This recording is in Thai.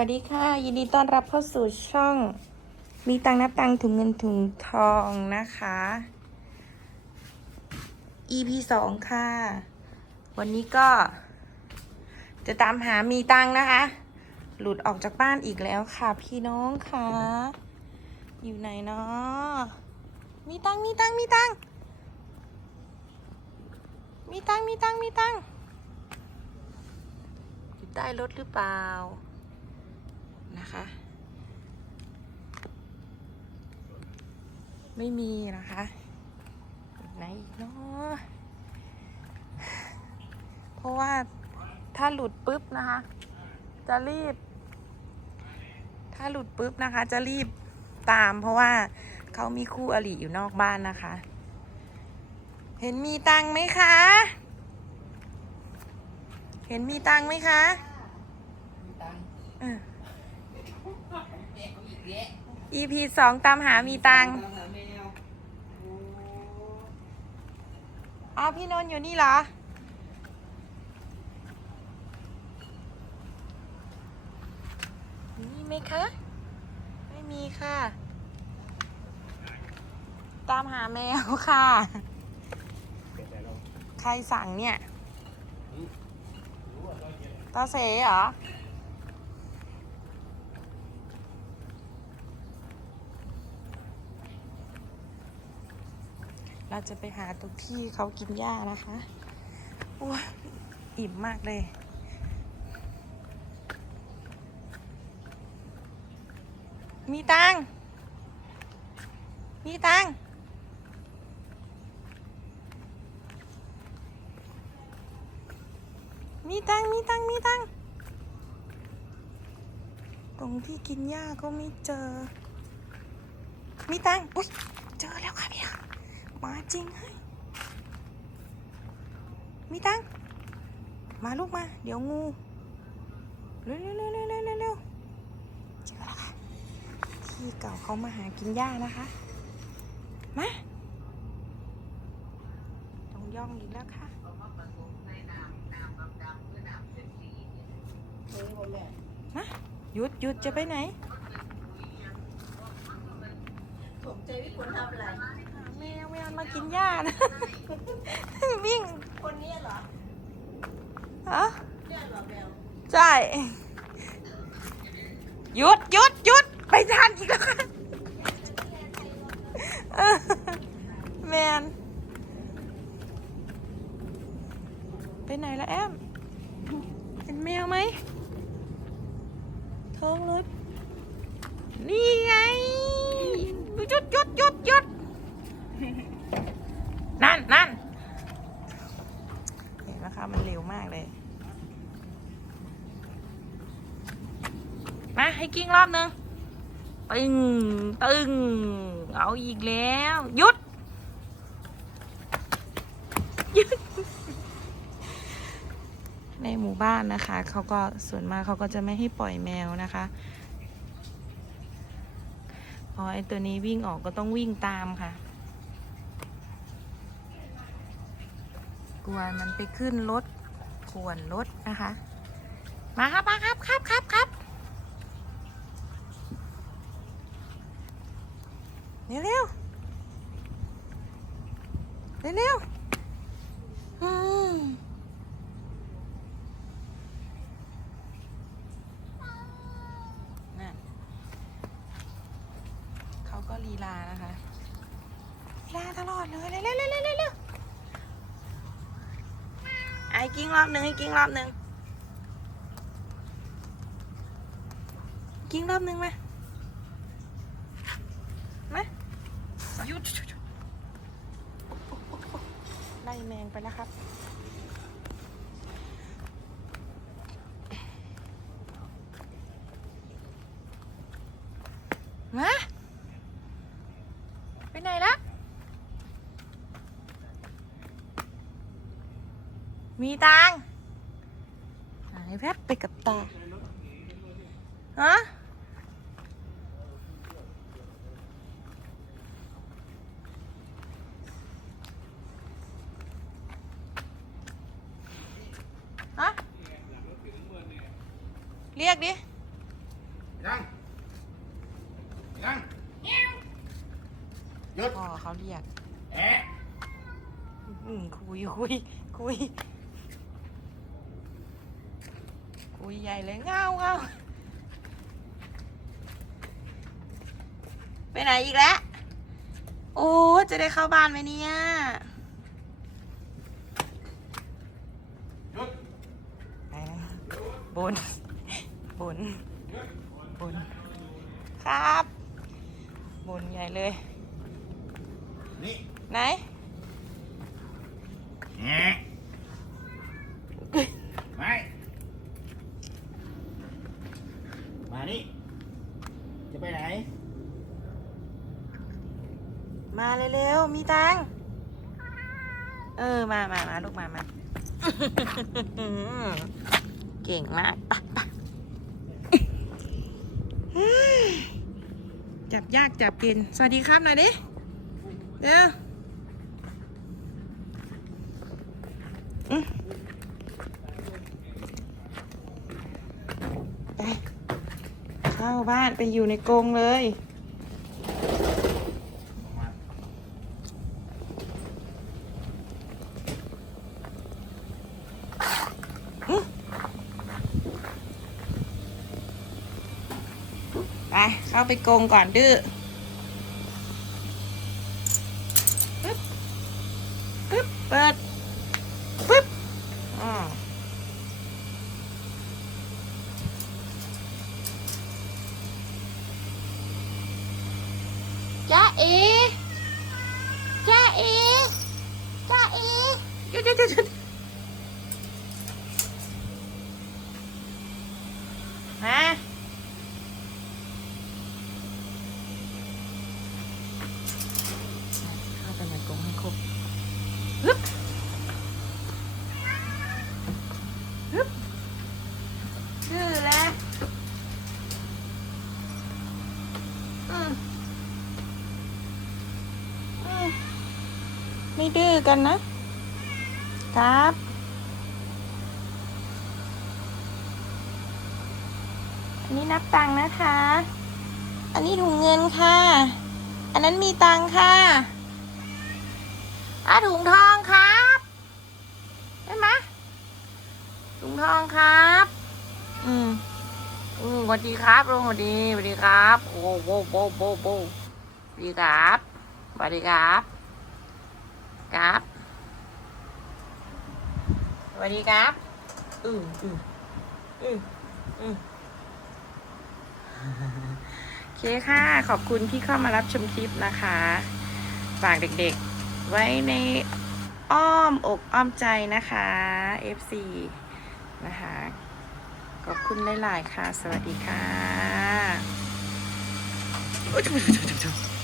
วัสดีค่ะ ยินดีต้อนรับเข้าสู่ช่อง มีตังนับตังถุงเงินถุงทองนะคะ EP สองค่ะ วันนี้ก็ จะตามหามีตังนะคะ หลุดออกจากบ้านอีกแล้วค่ะ พี่น้องค่ะ อยู่ไหนเนาะมีตังมีตังมีตังมีตังมีตังมีตังอยู่ใต้รถหรือเปล่า นะคะ ไม่มีนะคะไหนอีกเนาะเพราะว่าถ้าหลุดปุ๊บนะคะ จะรีบ ถ้าหลุดปุ๊บนะคะ จะรีบตาม เพราะว่าเขามีคู่อริอยู่นอกบ้านนะคะ เห็นมีตังค์ไหมคะ เห็นมีตังค์ไหมคะเออ EP สองตามหามีตังอ้าวพี่นนท์อยู่นี่เหรอมีไหมคะ ไม่มีค่ะ ตามหาแมวค่ะ ใครสั่งเนี่ย ตาเสเหรอ เราจะไปหาตรงที่เขากินหญ้านะคะโอ้ยอิ่มมากเลยมีตัง มีตัง มีตัง มีตัง มีตัง ตรงที่กินหญ้าก็ไม่เจอ มีตัง อุ้ยเจอแล้วค่ะพี่ค่ะ มาจริงเฮ้ยมีตังค์มาลูกมา เดี๋ยวงูเร็วเร็วเร็วเร็วเร็วเร็วเร็วเจอแล้วค่ะที่เก่าเขามาหากินหญ้านะคะ มาต้องย่องอีกแล้วค่ะมาหยุดหยุดจะไปไหนผมใจพี่ควรทำอะไร แมวแมวมากินหญ้านะ วิ่งคนนี้เหรอฮะเนี่ยเหรอแมวใช่หยุดหยุดหยุดไปทันอีกแล้วค่ะเออแมนไปไหนละแอมเป็นแมวไหมท้องรถนี่ไงหยุดหยุดหยุดหยุด นั่นนั่นเห็นไหมคะมันเร็วมากเลย มา ให้กิ้งรอบหนึ่งตึง ตึง เอาอีกแล้ว หยุด หยุด ในหมู่บ้านนะคะ เขาก็ส่วนมากเขาก็จะไม่ให้ปล่อยแมวนะคะพอไอตัวนี้วิ่งออกก็ต้องวิ่งตามค่ะ กลัวมันไปขึ้นรถขวนรถนะคะ มาครับมาครับครับครับครับเร็วเร็วเร็วอืมน่เขาก็ลีลานะคะลีลาตลอดเลยเร็วเร็วเร็ว ให้กิ้งรอบหนึ่งให้กิ้งรอบหนึ่งกิ้งรอบหนึ่งไหมไหยุดหยุดหยุดไล่แมงไปแล้วครับ มา ไปไหนละ มีตังค์หายแวบไปกับตาฮะฮะเรียกดิ ยังยังหยุดพ่อเขาเรียก แอะ อืมคุยคุยคุย คุยใหญ่เลยเงาเงาไปไหนอีกแล้ว โอ้ จะได้เข้าบ้านไหมเนี่ยหยุดไปนะบน บน บน ครับ บนใหญ่เลย นี่ ไหน แอะไม่ มานี่ จะไปไหน มาเร็วๆ มีตังค์เออ มามามาลูกมามา เก่งมากปไปจับยากจับกิน สวัสดีครับหน่อยดิ เดี๋ยวอืมไป เข้าบ้านไปอยู่ในกรงเลย ไป เข้าไปกรงก่อนดื้อปึ๊บปึ๊บเปิดปึ๊บอ่า จ้าเอจ้าเอจ้าเอหยุดหยุดหยุดมาเข้าไปในกรงให้ครบฮึบฮึบดื้อแล้วอืมอืม ไม่ดื้อกันนะ ครับ อันนี้นับตังค์นะคะ อันนี้ถุงเงินค่ะ อันนั้นมีตังค่ะอาถุงทองครับได้ไหมถุงทองครับ อืมอืมสวัสดีครับลุงสวัสดีสวัสดีครับ โอ้โหโบโบโบสวัสดีครับสวัสดีครับ ครับสวัสดีครับ อืมอืมอืมอืมโอเคค่ะ ขอบคุณที่เข้ามารับชมคลิปนะคะ ฝากเด็กๆ ไว้ในอ้อมอกอ้อมใจนะคะ FC นะคะ ขอบคุณหลาย ๆ ค่ะ สวัสดีค่ะ